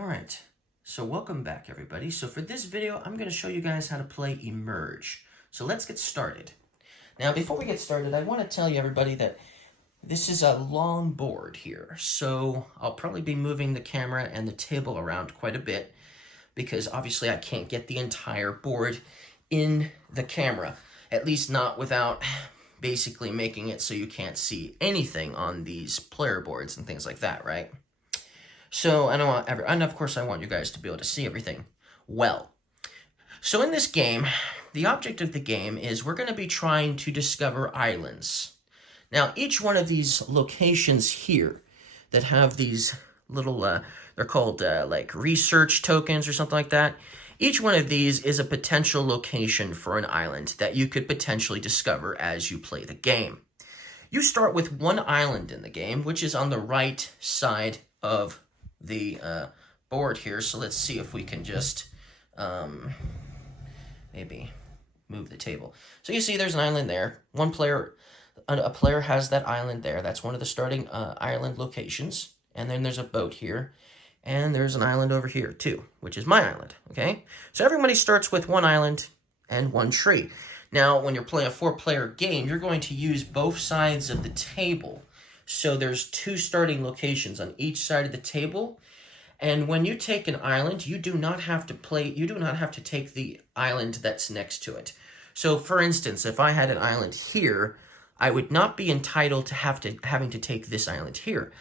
Alright, so welcome back everybody. So for this video, I'm going to show you guys how to play Emerge. So let's get started. Now before we get started, I want to tell you everybody that this is a long board here. So I'll probably be moving the camera and the table around quite a bit because obviously I can't get the entire board in the camera. At least not without basically making it so you can't see anything on these player boards and things like that, right? So and of course I want you guys to be able to see everything well. So in this game, the object of the game is we're going to be trying to discover islands. Now each one of these locations here that have these little, they're called like research tokens or something like that. Each one of these is a potential location for an island that you could potentially discover as you play the game. You start with one island in the game, which is on the right side of the board here. So let's see if we can just maybe move the table. So you see there's an island there. A player has that island there. That's one of the starting island locations. And then there's a boat here. And there's an island over here too, which is my island, okay? So everybody starts with one island and one tree. Now, when you're playing a 4-player game, you're going to use both sides of the table. So there's 2 starting locations on each side of the table. And when you take an island, you do not have to take the island that's next to it. So for instance, if I had an island here, I would not be entitled to having to take this island here.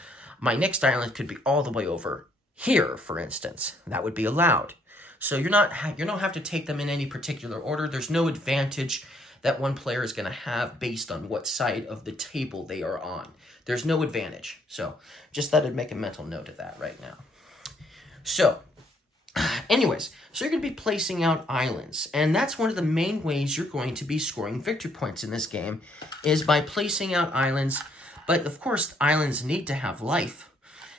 My next island could be all the way over here, for instance. That would be allowed. So you don't have to take them in any particular order. There's no advantage that one player is going to have based on what side of the table they are on. There's no advantage. So just thought I'd make a mental note of that right now. So anyways, so you're going to be placing out islands. And that's one of the main ways you're going to be scoring victory points in this game is by placing out islands. But of course, islands need to have life.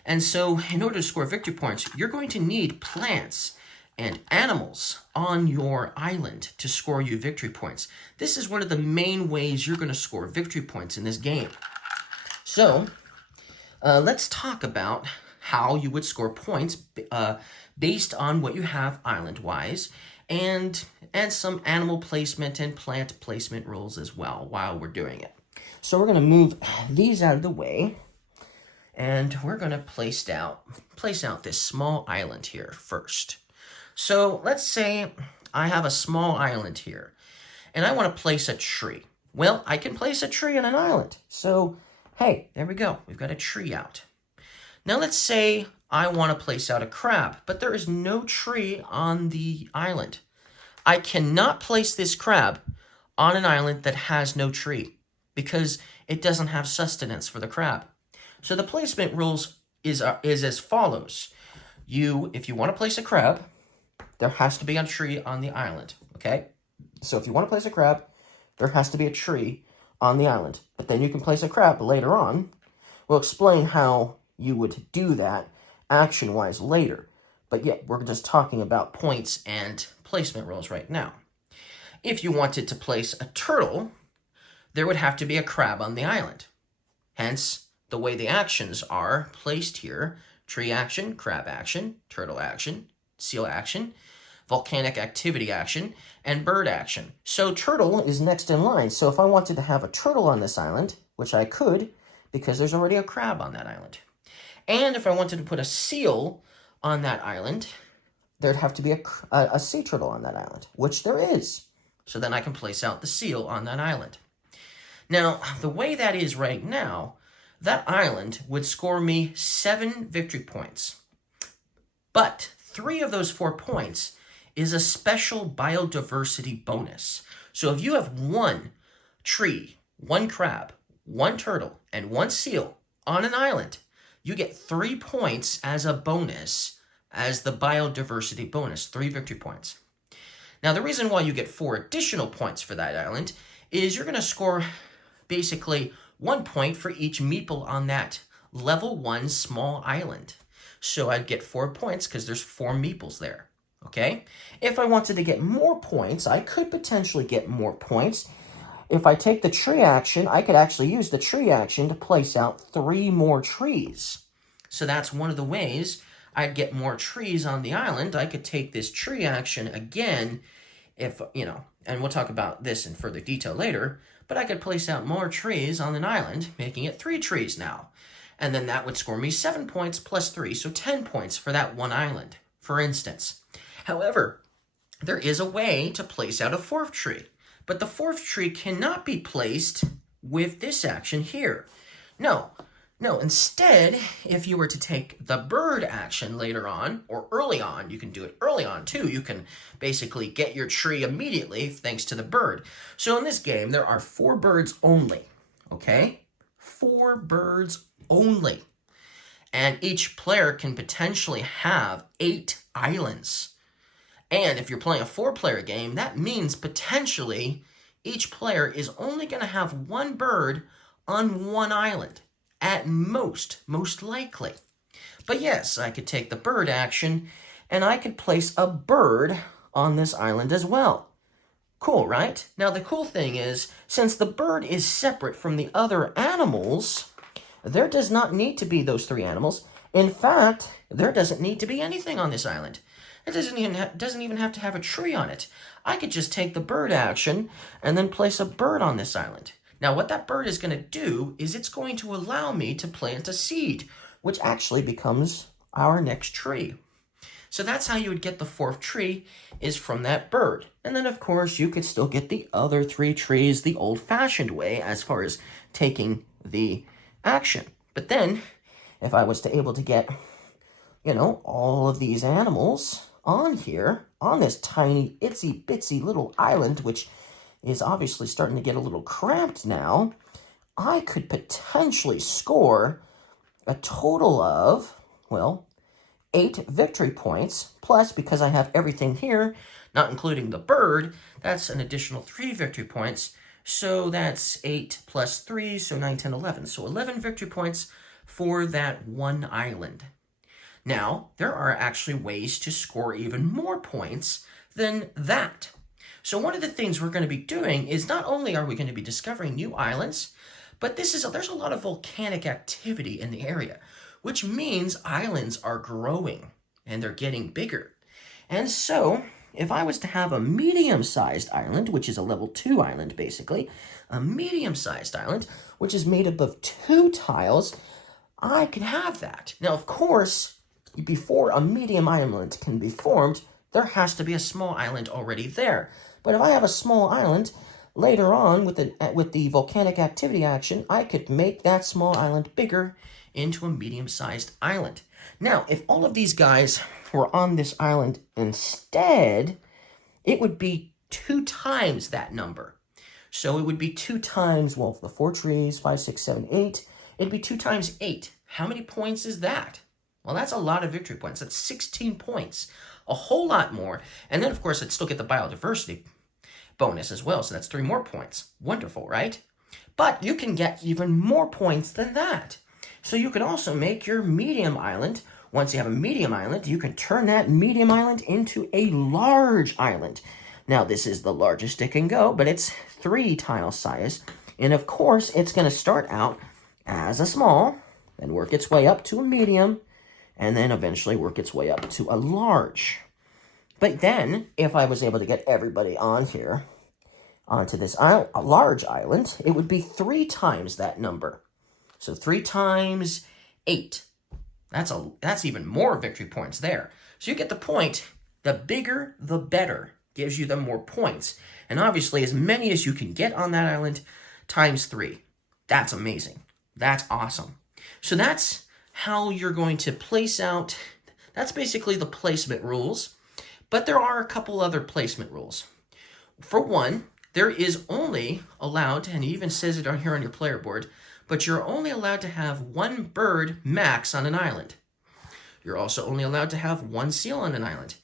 And so in order to score victory points, you're going to need plants and animals on your island to score you victory points. This is one of the main ways you're going to score victory points in this game. So let's talk about how you would score points based on what you have island-wise and some animal placement and plant placement rules as well while we're doing it. So we're going to move these out of the way. And we're going to place out this small island here first. So let's say I have a small island here, and I want to place a tree. Well, I can place a tree on an island. So, hey, there we go. We've got a tree out. Now let's say I want to place out a crab, but there is no tree on the island. I cannot place this crab on an island that has no tree because it doesn't have sustenance for the crab. So the placement rules is as follows. If you want to place a crab, there has to be a tree on the island, okay? So if you want to place a crab, there has to be a tree on the island. But then you can place a crab later on. We'll explain how you would do that action-wise later. But yeah, we're just talking about points and placement rules right now. If you wanted to place a turtle, there would have to be a crab on the island. Hence, the way the actions are placed here: tree action, crab action, turtle action, seal action, volcanic activity action, and bird action. So turtle is next in line. So if I wanted to have a turtle on this island, which I could, because there's already a crab on that island. And if I wanted to put a seal on that island, there'd have to be a sea turtle on that island, which there is. So then I can place out the seal on that island. Now, the way that is right now, that island would score me 7 victory points. But 3 of those 4 points is a special biodiversity bonus. So if you have 1 tree, 1 crab, 1 turtle, and 1 seal on an island, you get 3 points as a bonus, as the biodiversity bonus, 3 victory points. Now, the reason why you get 4 additional points for that island is you're going to score basically 1 point for each meeple on that level 1 small island. So I'd get 4 points because there's 4 meeples there, okay? If I wanted to get more points, I could potentially get more points. If I take the tree action, I could actually use the tree action to place out 3 more trees. So that's one of the ways I'd get more trees on the island. I could take this tree action again if, and we'll talk about this in further detail later, but I could place out more trees on an island, making it 3 trees now. And then that would score me 7 points plus 3, so 10 points for that one island, for instance. However, there is a way to place out a 4th tree, but the 4th tree cannot be placed with this action here. No, instead, if you were to take the bird action later on, or early on, you can do it early on too, you can basically get your tree immediately thanks to the bird. So in this game, there are 4 birds only, okay? 4 birds only. And each player can potentially have 8 islands. And if you're playing a 4-player game, that means potentially each player is only going to have 1 bird on 1 island. At most likely. But yes, I could take the bird action, and I could place a bird on this island as well. Cool, right? Now, the cool thing is, since the bird is separate from the other animals, there does not need to be those 3 animals. In fact, there doesn't need to be anything on this island. It doesn't even have to have a tree on it. I could just take the bird action and then place a bird on this island. Now, what that bird is going to do is it's going to allow me to plant a seed, which actually becomes our next tree. So that's how you would get the 4th tree, is from that bird. And then, of course, you could still get the other 3 trees the old-fashioned way as far as taking the action. But then, if I was to able to get, all of these animals on here, on this tiny, itsy-bitsy little island, which is obviously starting to get a little cramped now, I could potentially score a total of, 8 victory points, plus because I have everything here, not including the bird, that's an additional 3 victory points, so that's 8 plus 3, so 9, 10, 11. So 11 victory points for that one island. Now, there are actually ways to score even more points than that. So one of the things we're going to be doing is not only are we going to be discovering new islands, but there's a lot of volcanic activity in the area, which means islands are growing and they're getting bigger. And so if I was to have a medium-sized island, which is a level 2 island basically, a medium-sized island, which is made up of 2 tiles, I can have that. Now, of course, before a medium island can be formed, there has to be a small island already there. But if I have a small island, later on with the volcanic activity action, I could make that small island bigger into a medium-sized island. Now, if all of these guys were on this island instead, it would be 2 times that number. So it would be 2 times, the 4 trees, 5, 6, 7, 8. It'd be 2 times 8. How many points is that? Well, that's a lot of victory points. That's 16 points. A whole lot more. And then, of course, I'd still get the biodiversity bonus as well. So that's 3 more points. Wonderful, right? But you can get even more points than that. So you can also make your medium island. Once you have a medium island, you can turn that medium island into a large island. Now, this is the largest it can go, but it's 3 tile size. And, of course, it's going to start out as a small, then work its way up to a medium, and then eventually work its way up to a large. But then, if I was able to get everybody on here, onto this large island, it would be 3 times that number. So 3 times 8. That's even more victory points there. So you get the point. The bigger, the better. Gives you the more points. And obviously, as many as you can get on that island, times 3. That's amazing. That's awesome. So that's how you're going to place out. That's basically the placement rules. But there are a couple other placement rules. For one, there is only allowed, and it even says it on here on your player board, but you're only allowed to have 1 bird max on an island. You're also only allowed to have 1 seal on an island,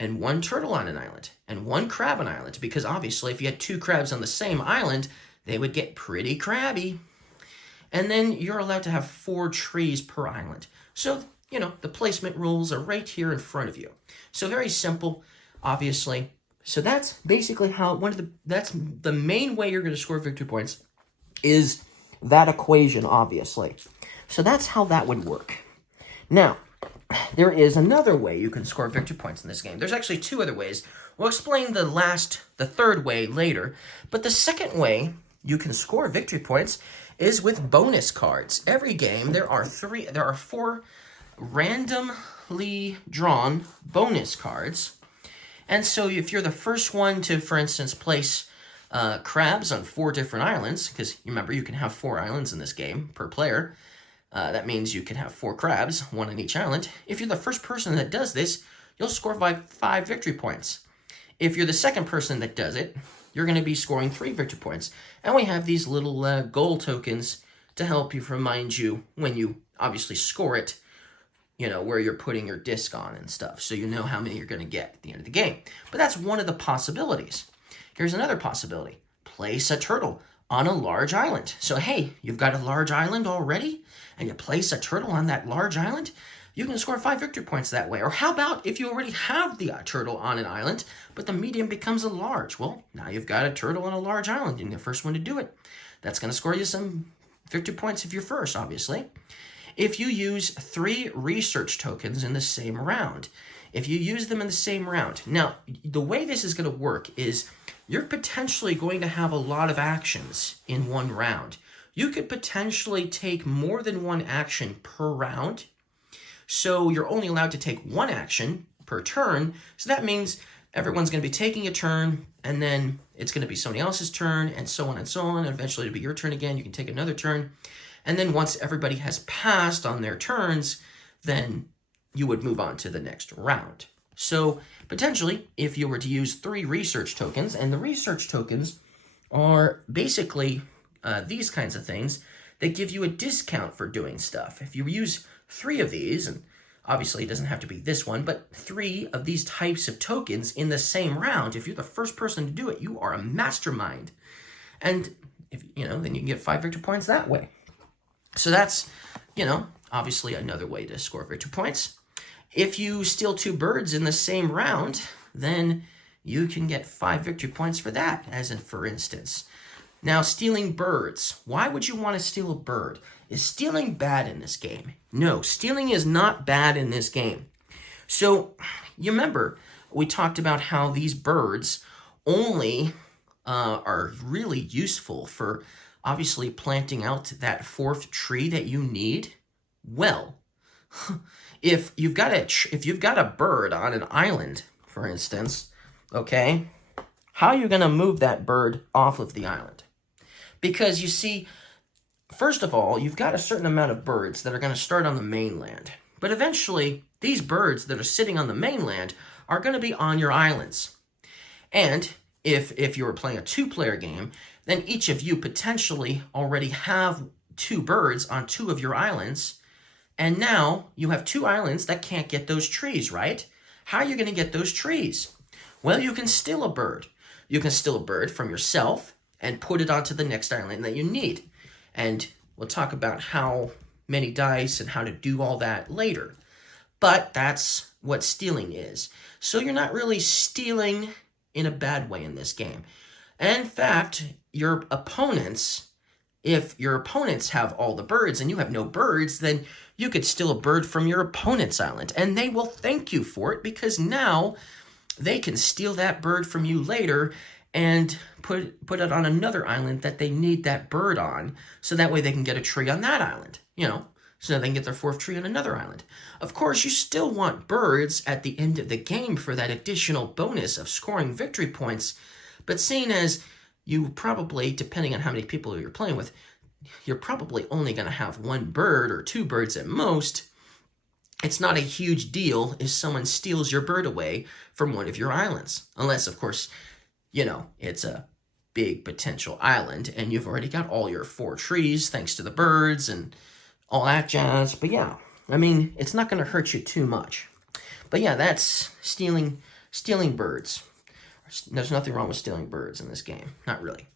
and 1 turtle on an island, and 1 crab on an island, because obviously if you had 2 crabs on the same island, they would get pretty crabby. And then you're allowed to have 4 trees per island. So, the placement rules are right here in front of you. So very simple, obviously. So that's basically how that's the main way you're going to score victory points is that equation, obviously. So that's how that would work. Now, there is another way you can score victory points in this game. There's actually two other ways. We'll explain the third way later, but the second way you can score victory points is with bonus cards. Every game there are four randomly drawn bonus cards. And so if you're the first one to, for instance, place crabs on 4 different islands, because remember you can have 4 islands in this game per player, that means you can have 4 crabs, 1 on each island. If you're the first person that does this, you'll score 5 victory points. If you're the second person that does it, you're going to be scoring 3 victory points. And we have these little goal tokens to help you remind you when you obviously score it, you know, where you're putting your disc on and stuff, so you know how many you're going to get at the end of the game. But that's one of the possibilities. Here's another possibility. Place a turtle on a large island. So, hey, you've got a large island already, and you place a turtle on that large island, you can score 5 victory points that way. Or how about if you already have the turtle on an island, but the medium becomes a large? Well, now you've got a turtle on a large island, and you're the first one to do it. That's going to score you some victory points if you're first, obviously. If you use 3 research tokens in the same round, if you use them in the same round. Now, the way this is going to work is you're potentially going to have a lot of actions in one round. You could potentially take more than one action per round. So you're only allowed to take 1 action per turn. So that means everyone's going to be taking a turn, and then it's going to be somebody else's turn, and so on and so on. And eventually it'll be your turn again. You can take another turn. And then once everybody has passed on their turns, then you would move on to the next round. So potentially, if you were to use 3 research tokens, and the research tokens are basically these kinds of things that give you a discount for doing stuff. If you use 3 of these, and obviously it doesn't have to be this one, but 3 of these types of tokens in the same round, if you're the first person to do it, you are a mastermind. And if you know, then you can get 5 victory points that way. So that's, you know, obviously another way to score victory points. If you steal 2 birds in the same round, then you can get 5 victory points for that, as in, for instance. Now, stealing birds. Why would you want to steal a bird? Is stealing bad in this game? No, stealing is not bad in this game. So, you remember, we talked about how these birds only are really useful for obviously planting out that 4th tree that you need. Well, if you've got a bird on an island, for instance, okay, how are you going to move that bird off of the island? Because you see, first of all, you've got a certain amount of birds that are going to start on the mainland. But eventually, these birds that are sitting on the mainland are going to be on your islands. And if you were playing a 2-player game, then each of you potentially already have 2 birds on 2 of your islands. And now you have 2 islands that can't get those trees, right? How are you going to get those trees? Well, you can steal a bird. You can steal a bird from yourself and put it onto the next island that you need. And we'll talk about how many dice and how to do all that later. But that's what stealing is. So you're not really stealing in a bad way in this game. And in fact, your opponents, if your opponents have all the birds and you have no birds, then you could steal a bird from your opponent's island. And they will thank you for it, because now they can steal that bird from you later and put it on another island that they need that bird on, so that way they can get a tree on that island, you know, so they can get their 4th tree on another island. Of course, you still want birds at the end of the game for that additional bonus of scoring victory points, but seeing as you probably, depending on how many people you're playing with, you're probably only going to have 1 bird or 2 birds at most. It's not a huge deal if someone steals your bird away from one of your islands. Unless, of course, you know, it's a big potential island and you've already got all your 4 trees thanks to the birds and all that jazz. But yeah, I mean, it's not going to hurt you too much. But yeah, that's stealing birds. There's nothing wrong with stealing birds in this game. Not really.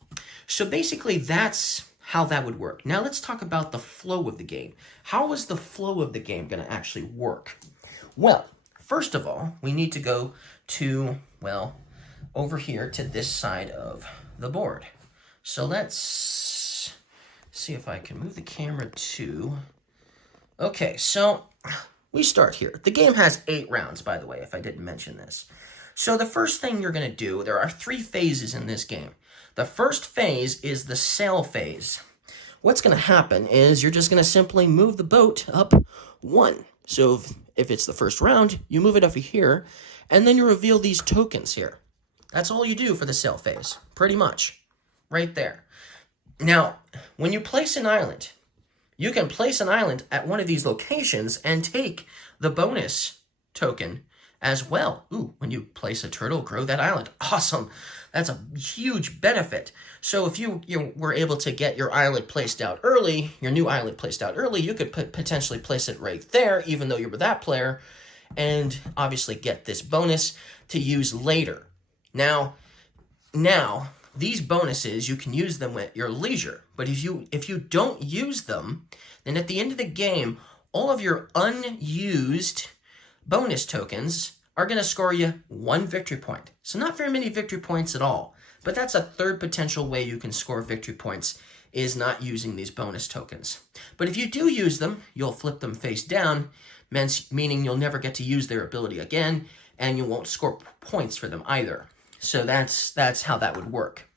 So basically, that's how that would work. Now let's talk about the flow of the game. How is the flow of the game going to actually work? Well, first of all, we need to go to, well, over here to this side of the board. So let's see if I can move the camera to... Okay, so we start here. The game has 8 rounds, by the way, if I didn't mention this. So the first thing you're going to do, there are 3 phases in this game. The first phase is the sail phase. What's going to happen is you're just going to simply move the boat up 1. So if it's the first round, you move it over here, and then you reveal these tokens here. That's all you do for the sail phase, pretty much, right there. Now, when you place an island, you can place an island at one of these locations and take the bonus token as well. Ooh, when you place a turtle, grow that island. Awesome. That's a huge benefit. So if you were able to get your island placed out early, your new island placed out early, you could potentially place it right there, even though you were that player, and obviously get this bonus to use later. Now, these bonuses, you can use them at your leisure. But if you don't use them, then at the end of the game, all of your unused bonus tokens are going to score you 1 victory point. So not very many victory points at all. But that's a third potential way you can score victory points, is not using these bonus tokens. But if you do use them, you'll flip them face down, meaning you'll never get to use their ability again, and you won't score points for them either. So that's how that would work.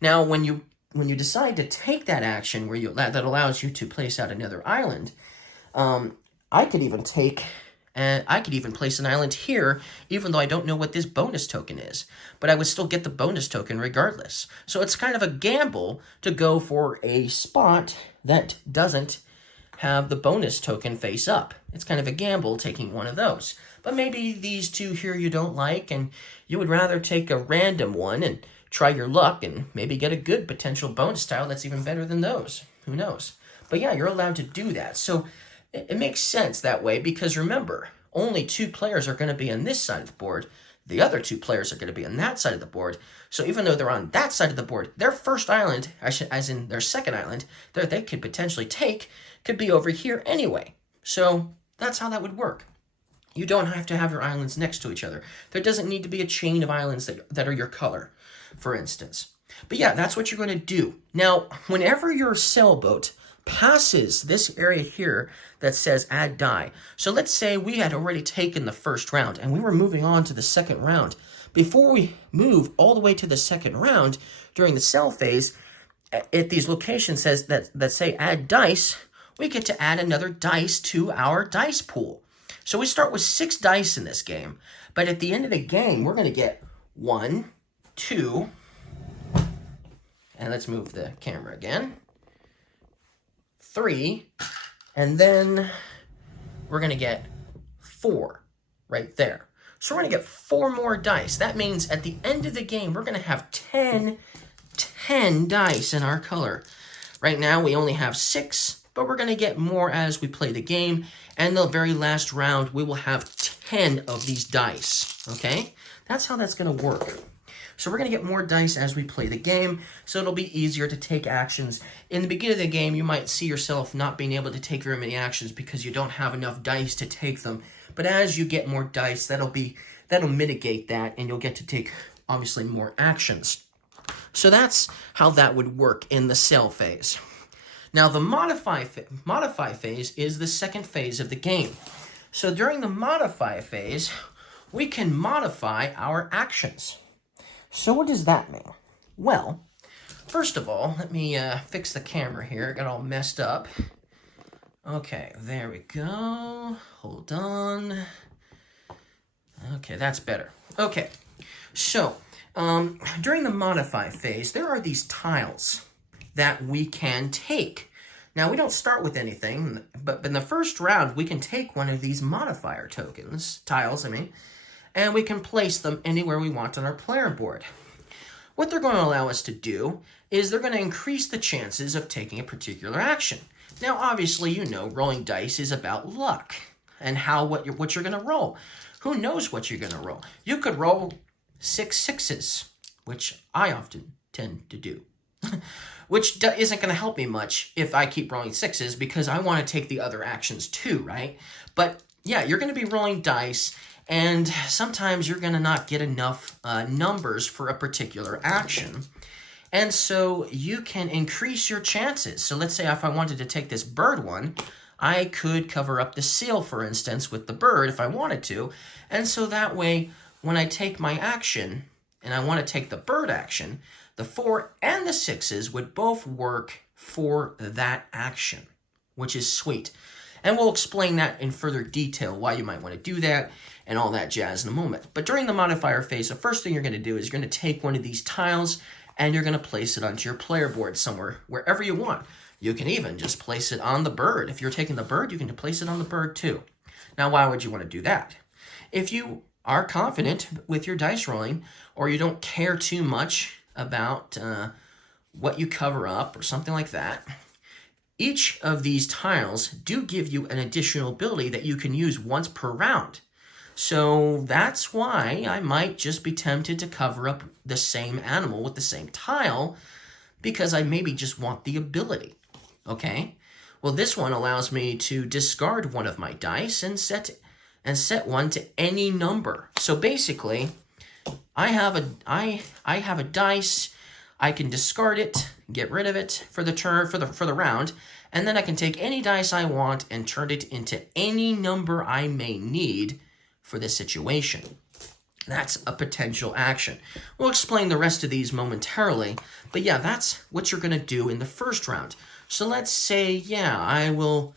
Now, when you decide to take that action where that allows you to place out another island, I could even place an island here, even though I don't know what this bonus token is. But I would still get the bonus token regardless. So it's kind of a gamble to go for a spot that doesn't have the bonus token face up. It's kind of a gamble taking one of those. But maybe these 2 here you don't like, and you would rather take a random one and try your luck and maybe get a good potential bonus tile that's even better than those. Who knows? But yeah, you're allowed to do that. So it makes sense that way, because remember, only 2 players are going to be on this side of the board. The other 2 players are going to be on that side of the board. So even though they're on that side of the board, their first island, as in their second island, that they could potentially take, could be over here anyway. So that's how that would work. You don't have to have your islands next to each other. There doesn't need to be a chain of islands that are your color, for instance. But yeah, that's what you're going to do. Now, whenever your sailboat passes this area here that says add die. So let's say we had already taken the first round and we were moving on to the second round. Before we move all the way to the second round, during the sail phase, at these locations that say add dice, we get to add another dice to our dice pool. So we start with 6 dice in this game, but at the end of the game, we're going to get 1, 2, and let's move the camera again, 3, and then we're going to get 4 right there. So we're going to get 4 more dice. That means at the end of the game, we're going to have 10 dice in our color. Right now, we only have 6, but we're going to get more as we play the game. And the very last round, we will have 10 of these dice, okay? That's how that's going to work. So we're going to get more dice as we play the game, so it'll be easier to take actions. In the beginning of the game, you might see yourself not being able to take very many actions because you don't have enough dice to take them. But as you get more dice, that'll mitigate that, and you'll get to take, obviously, more actions. So that's how that would work in the sail phase. Now, the modify phase is the second phase of the game. So during the modify phase, we can modify our actions. So what does that mean? Well, first of all, let me fix the camera here. It got all messed up. Okay, there we go. Hold on. Okay, that's better. Okay, so during the modify phase, there are these tiles that we can take. Now, we don't start with anything, but in the first round, we can take one of these modifier tiles, and we can place them anywhere we want on our player board. What they're going to allow us to do is they're going to increase the chances of taking a particular action. Now, obviously, rolling dice is about luck and what you're going to roll. Who knows what you're going to roll? You could roll 6 sixes, which I often tend to do, which isn't going to help me much if I keep rolling 6s because I want to take the other actions too, right? But yeah, you're going to be rolling dice, and sometimes you're going to not get enough numbers for a particular action. And so you can increase your chances. So let's say if I wanted to take this bird one, I could cover up the seal, for instance, with the bird if I wanted to. And so that way, when I take my action, and I want to take the bird action, the 4 and the 6s would both work for that action, which is sweet. And we'll explain that in further detail, why you might want to do that and all that jazz in a moment. But during the modifier phase, the first thing you're going to do is you're going to take one of these tiles and you're going to place it onto your player board somewhere, wherever you want. You can even just place it on the bird. If you're taking the bird, you can place it on the bird too. Now, why would you want to do that? If you are confident with your dice rolling, or you don't care too much about what you cover up or something like that, each of these tiles do give you an additional ability that you can use once per round. So that's why I might just be tempted to cover up the same animal with the same tile, because I maybe just want the ability. Okay? Well, this one allows me to discard one of my dice and set one to any number. So basically, I have a dice. I can discard it, get rid of it for the turn for the round, and then I can take any dice I want and turn it into any number I may need for this situation. That's a potential action. We'll explain the rest of these momentarily, but yeah, that's what you're going to do in the first round. So let's say, yeah, I will,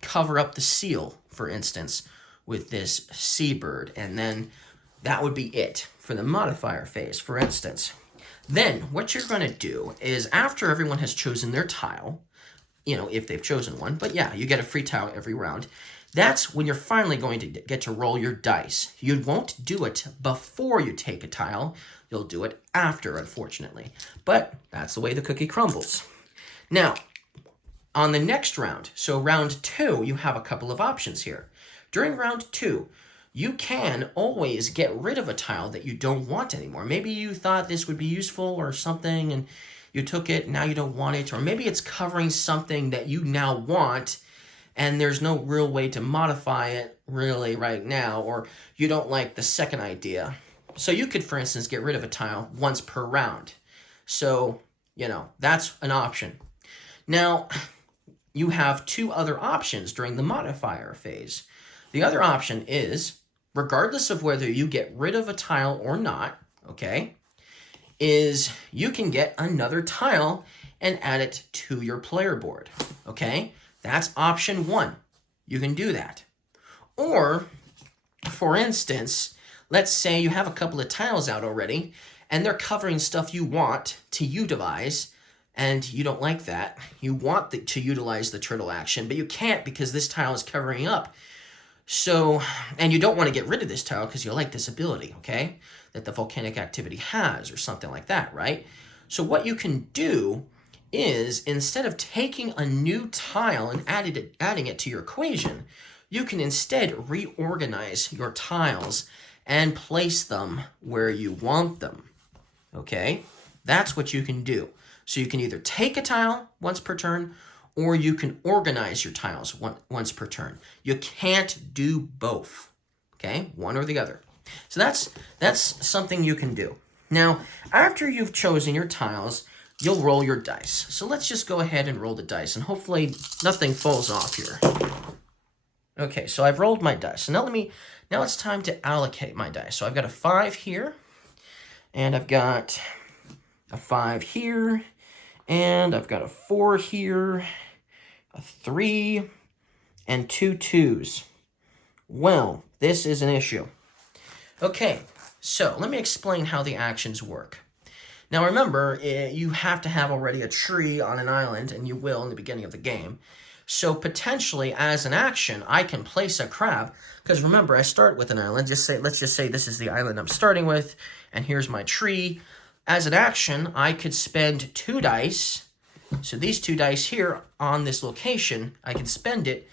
cover up the seal, for instance, with this seabird, and then that would be it for the modifier phase, for instance. Then what you're going to do is, after everyone has chosen their tile, if they've chosen one, but yeah, you get a free tile every round, that's when you're finally going to get to roll your dice. You won't do it before you take a tile. You'll do it after, unfortunately. But that's the way the cookie crumbles. Now, on the next round, so round 2, you have a couple of options here. During round 2, you can always get rid of a tile that you don't want anymore. Maybe you thought this would be useful or something, and you took it, now you don't want it. Or maybe it's covering something that you now want, and there's no real way to modify it really right now, or you don't like the second idea. So you could, for instance, get rid of a tile once per round. So, that's an option. Now, you have 2 other options during the modifier phase. The other option is, regardless of whether you get rid of a tile or not, okay, is you can get another tile and add it to your player board, okay? That's option 1. You can do that. Or, for instance, let's say you have a couple of tiles out already, and they're covering stuff you want to utilize, and you don't like that. You want to utilize the turtle action, but you can't because this tile is covering up. So, and you don't want to get rid of this tile because you like this ability, okay, that the volcanic activity has or something like that, right? So what you can do is, instead of taking a new tile and adding it to your equation, you can instead reorganize your tiles and place them where you want them, okay? That's what you can do. So you can either take a tile once per turn, or you can organize your tiles once per turn. You can't do both, okay? One or the other. So that's something you can do. Now, after you've chosen your tiles, you'll roll your dice. So let's just go ahead and roll the dice, and hopefully nothing falls off here. Okay, so I've rolled my dice. So now it's time to allocate my dice. So I've got a 5 here, and I've got a 5 here, and I've got a 4 here, a 3, and 2 2s. Well, this is an issue. Okay, so let me explain how the actions work. Now remember, you have to have already a tree on an island, and you will in the beginning of the game. So potentially, as an action, I can place a crab, because remember, I start with an island. Let's just say this is the island I'm starting with, and here's my tree. As an action, I could spend 2 dice. So these 2 dice here on this location, I can spend it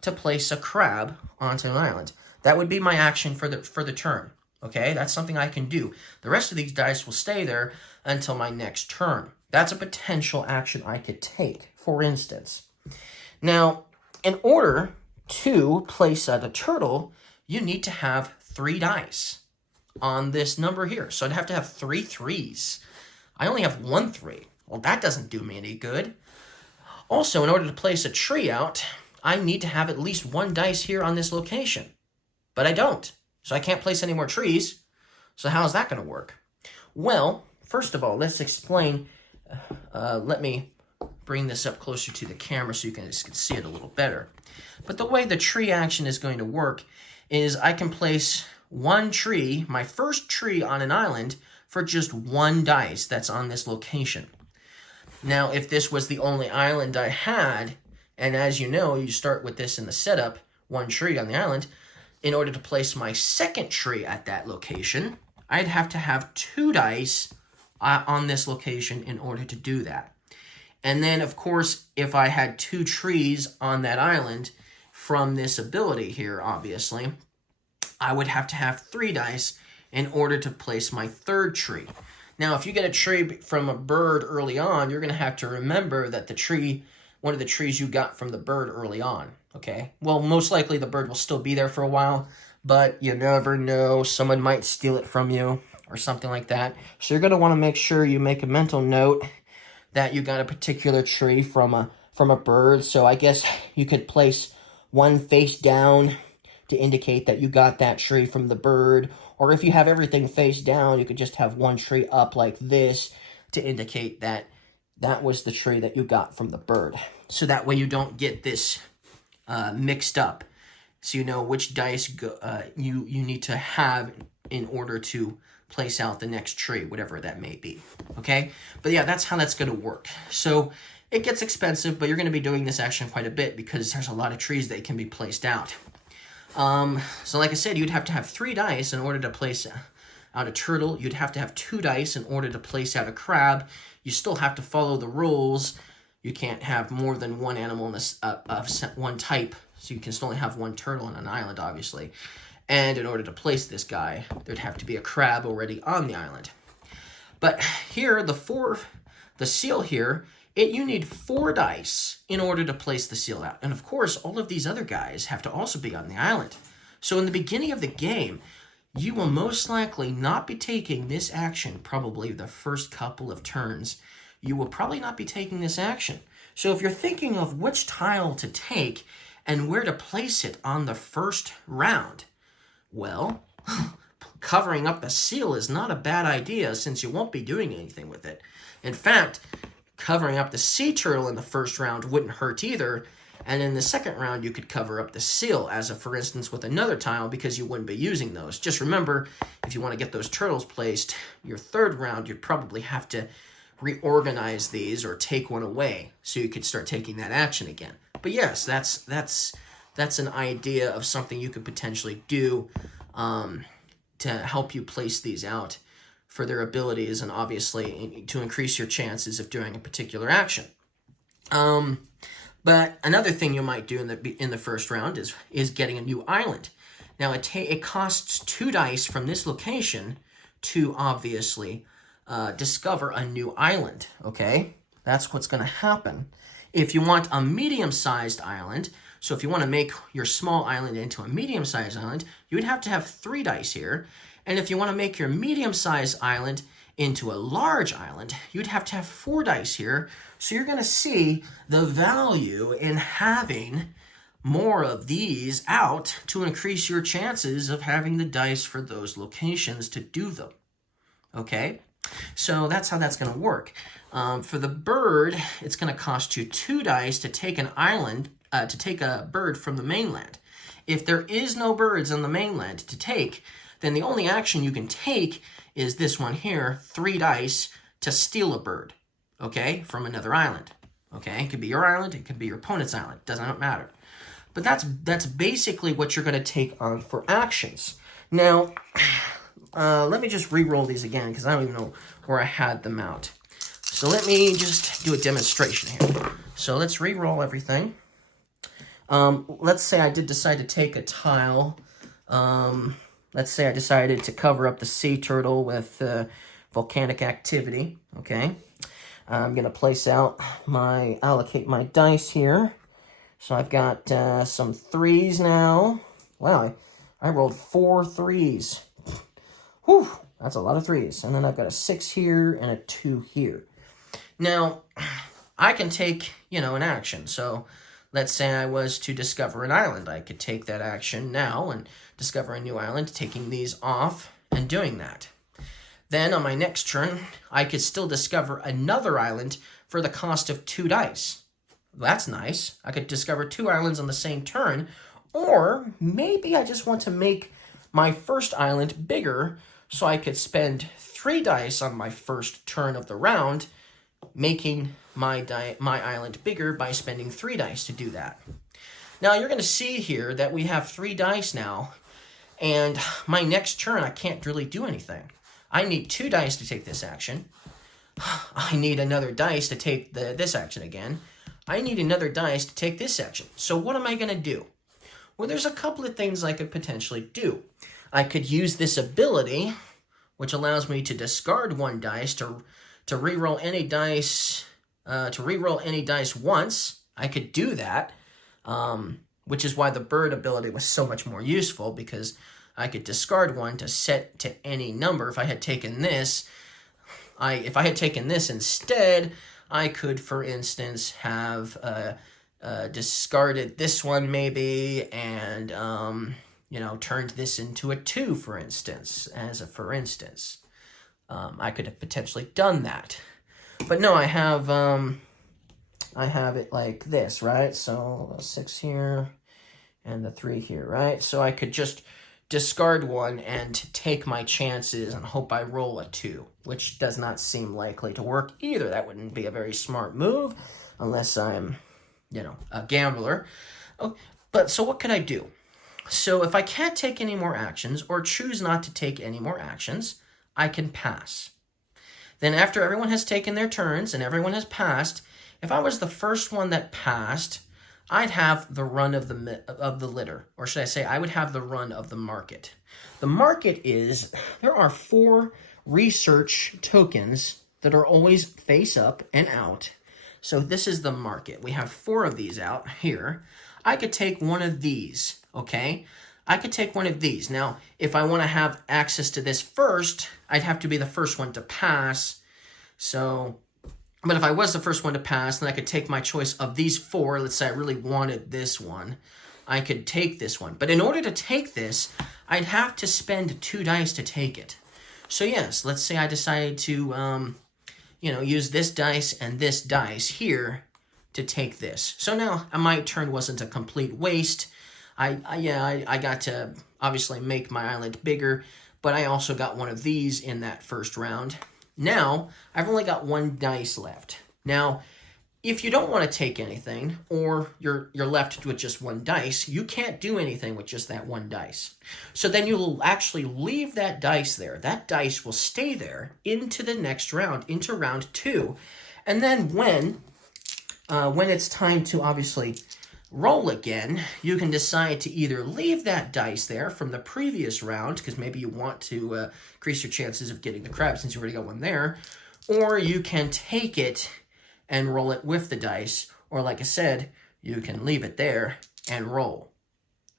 to place a crab onto an island. That would be my action for the turn. Okay, that's something I can do. The rest of these dice will stay there until my next turn. That's a potential action I could take, for instance. Now, in order to place a turtle, you need to have 3 dice on this number here. So I'd have to have 3 3s. I only have 1 3. Well, that doesn't do me any good. Also, in order to place a tree out, I need to have at least one dice here on this location. But I don't. So I can't place any more trees. So how's that going to work? Well, first of all, let's explain. Let me bring this up closer to the camera so you can see it a little better. But the way the tree action is going to work is I can place one tree, my first tree on an island, for just one dice that's on this location. Now, if this was the only island I had, and as you know, you start with this in the setup, one tree on the island, in order to place my second tree at that location, I'd have to have 2 dice on this location in order to do that. And then, of course, if I had 2 trees on that island from this ability here, obviously, I would have to have 3 dice in order to place my third tree. Now, if you get a tree from a bird early on, you're going to have to remember that the tree, one of the trees you got from the bird early on, okay? Well, most likely the bird will still be there for a while, but you never know. Someone might steal it from you or something like that. So you're going to want to make sure you make a mental note that you got a particular tree from a bird. So I guess you could place one face down to indicate that you got that tree from the bird. Or if you have everything face down, you could just have one tree up like this to indicate that that was the tree that you got from the bird. So that way you don't get this mixed up. So you know which dice you need to have in order to place out the next tree, whatever that may be. Okay? But yeah, that's how that's going to work. So it gets expensive, but you're going to be doing this action quite a bit because there's a lot of trees that can be placed out. So like I said, you'd have to have 3 dice in order to place out a turtle. You'd have to have 2 dice in order to place out a crab. You still have to follow the rules. You can't have more than one animal in this, of one type, so you can still only have one turtle on an island, obviously. And in order to place this guy, there'd have to be a crab already on the island. But here, the seal here, you need 4 dice in order to place the seal out. And of course, all of these other guys have to also be on the island. So in the beginning of the game, you will most likely not be taking this action, probably the first couple of turns. You will probably not be taking this action. So if you're thinking of which tile to take and where to place it on the first round, well, covering up the seal is not a bad idea since you won't be doing anything with it. In fact, covering up the sea turtle in the first round wouldn't hurt either, and in the second round you could cover up the seal, as for instance with another tile, because you wouldn't be using those. Just remember, if you want to get those turtles placed, your third round you'd probably have to reorganize these or take one away so you could start taking that action again. But yes, that's an idea of something you could potentially do to help you place these out for their abilities and obviously to increase your chances of doing a particular action. But another thing you might do in the first round is getting a new island. Now it costs 2 dice from this location to obviously discover a new island. Okay, that's what's going to happen. If you want a medium-sized island, so if you want to make your small island into a medium-sized island, you would have to have 3 dice here. And if you want to make your medium-sized island into a large island, you'd have to have 4 dice here. So you're going to see the value in having more of these out to increase your chances of having the dice for those locations to do them. Okay? So that's how that's going to work. For the bird, it's going to cost you 2 dice to take an island, to take a bird from the mainland. If there is no birds on the mainland to take, then the only action you can take is this one here, 3 dice to steal a bird, okay, from another island. Okay, it could be your island, it could be your opponent's island, doesn't matter. But that's basically what you're going to take on for actions. Now, let me just re-roll these again because I don't even know where I had them out. So let me just do a demonstration here. So let's re-roll everything. Let's say I did decide to take a tile. Let's say I decided to cover up the sea turtle with volcanic activity. Okay, I'm gonna place out allocate my dice here. So I've got some 3s now. Wow, I rolled 4 3s. Whew, that's a lot of 3s. And then I've got a 6 here and a 2 here. Now, I can take, an action. So let's say I was to discover an island. I could take that action now and discover a new island, taking these off and doing that. Then on my next turn, I could still discover another island for the cost of 2 dice. That's nice. I could discover 2 islands on the same turn, or maybe I just want to make my first island bigger so I could spend 3 dice on my first turn of the round, making my island bigger by spending 3 dice to do that. Now you're going to see here that we have 3 dice now, and my next turn I can't really do anything. I need 2 dice to take this action. I need another dice to take this action again. I need another dice to take this action. So what am I going to do? Well, there's a couple of things I could potentially do. I could use this ability, which allows me to discard 1 dice to reroll any dice once. I could do that, which is why the bird ability was so much more useful, because I could discard 1 to set to any number. If I had taken this, instead, I could, for instance, have discarded this one maybe and turned this into a 2, for instance, for instance. I could have potentially done that. But no, I have it like this, right? So 6 here and the 3 here, right? So I could just discard 1 and take my chances and hope I roll a 2, which does not seem likely to work either. That wouldn't be a very smart move unless I'm, a gambler. Oh, but so what could I do? So if I can't take any more actions or choose not to take any more actions, I can pass. Then after everyone has taken their turns and everyone has passed, if I was the first one that passed, I'd have the run of the litter, or should I say I would have the run of the market. The market is, there are 4 research tokens that are always face up and out. So this is the market. We have 4 of these out here. I could take one of these, okay? I could take one of these. Now, if I want to have access to this first, I'd have to be the first one to pass. But if I was the first one to pass, then I could take my choice of these 4. Let's say I really wanted this one. I could take this one. But in order to take this, I'd have to spend 2 dice to take it. So yes, let's say I decided to, use this dice and this dice here to take this. So now my turn wasn't a complete waste. I got to obviously make my island bigger, but I also got one of these in that first round. Now, I've only got 1 dice left. Now, if you don't want to take anything, or you're left with just 1 dice, you can't do anything with just that 1 dice. So then you'll actually leave that dice there. That dice will stay there into the next round, into round 2. And then when it's time to obviously roll again, you can decide to either leave that dice there from the previous round, because maybe you want to increase your chances of getting the crab since you already got 1 there, or you can take it and roll it with the dice, or like I said, you can leave it there and roll.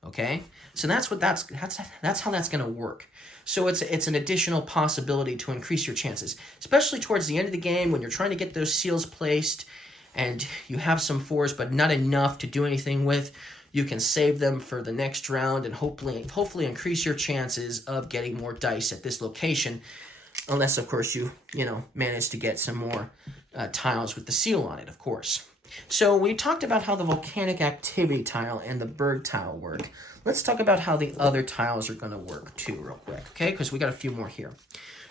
Okay, so that's how that's going to work. So it's an additional possibility to increase your chances, especially towards the end of the game when you're trying to get those seals placed and you have some 4s but not enough to do anything with. You can save them for the next round and hopefully increase your chances of getting more dice at this location, unless of course you manage to get some more tiles with the seal on it, of course. So we talked about how the volcanic activity tile and the bird tile work. Let's talk about how the other tiles are going to work too real quick, okay? Because we got a few more here.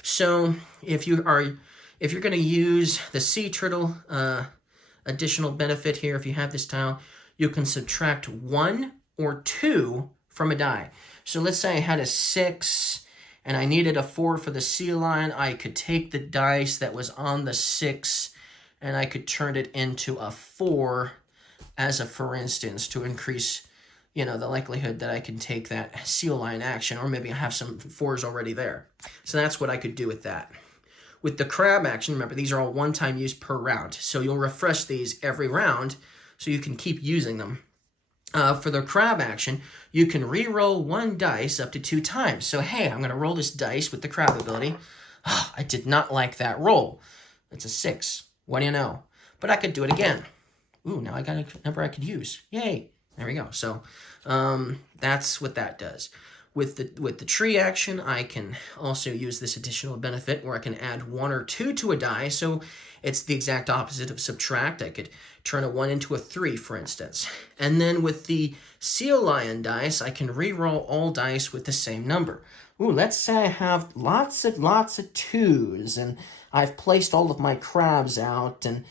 So if you're going to use the sea turtle additional benefit here, if you have this tile, you can subtract 1 or 2 from a die. So let's say I had a 6 and I needed a 4 for the sea lion. I could take the dice that was on the 6 and I could turn it into a 4 as a for instance to increase, the likelihood that I can take that sea lion action, or maybe I have some 4s already there. So that's what I could do with that. With the crab action, remember, these are all one-time use per round. So you'll refresh these every round so you can keep using them. For the crab action, you can re-roll 1 dice up to 2 times. So, hey, I'm going to roll this dice with the crab ability. Oh, I did not like that roll. It's a 6. What do you know? but I could do it again. Ooh, now I got a number I could use. Yay! There we go. So that's what that does. With the tree action, I can also use this additional benefit where I can add 1 or 2 to a die. So it's the exact opposite of subtract. I could turn a 1 into a 3, for instance. And then with the Sea Lion dice, I can re-roll all dice with the same number. Ooh, let's say I have lots of 2s, and I've placed all of my crabs out, and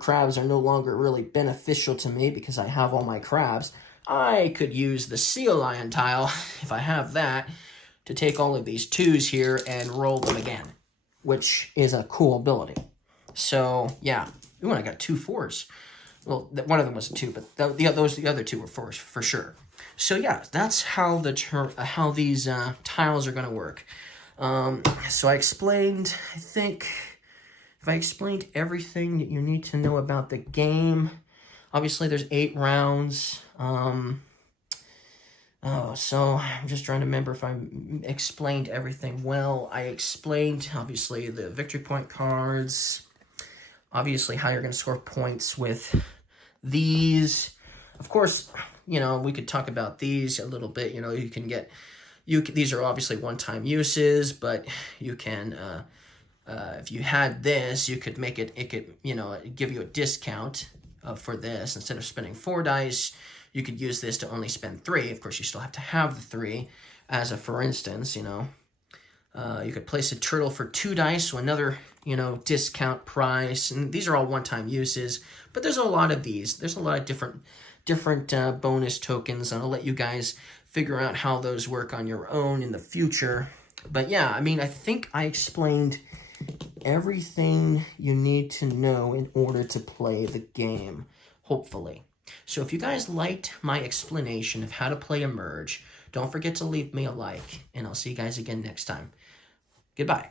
crabs are no longer really beneficial to me because I have all my crabs. I could use the Sea Lion tile, if I have that, to take all of these 2s here and roll them again, which is a cool ability. So, yeah. Ooh, and I got 2 4s. Well, one of them was a 2, but the other 2 were 4s for sure. So, yeah, that's how these tiles are going to work. So I explained, I think, if I explained everything that you need to know about the game. Obviously, there's 8 rounds. So I'm just trying to remember if I explained everything well. I explained, obviously, the victory point cards. Obviously, how you're going to score points with these. Of course, we could talk about these a little bit. You can get... these are obviously one-time uses, but you can... if you had this, you could make it could, give you a discount for this. Instead of spending 4 dice, you could use this to only spend 3. Of course, you still have to have the 3 as a for instance, you could place a turtle for 2 dice, so another, discount price. And these are all one-time uses, but there's a lot of these. There's a lot of different bonus tokens, and I'll let you guys figure out how those work on your own in the future. But yeah, I think I explained everything you need to know in order to play the game, hopefully. So if you guys liked my explanation of how to play Emerge, don't forget to leave me a like, and I'll see you guys again next time. Goodbye.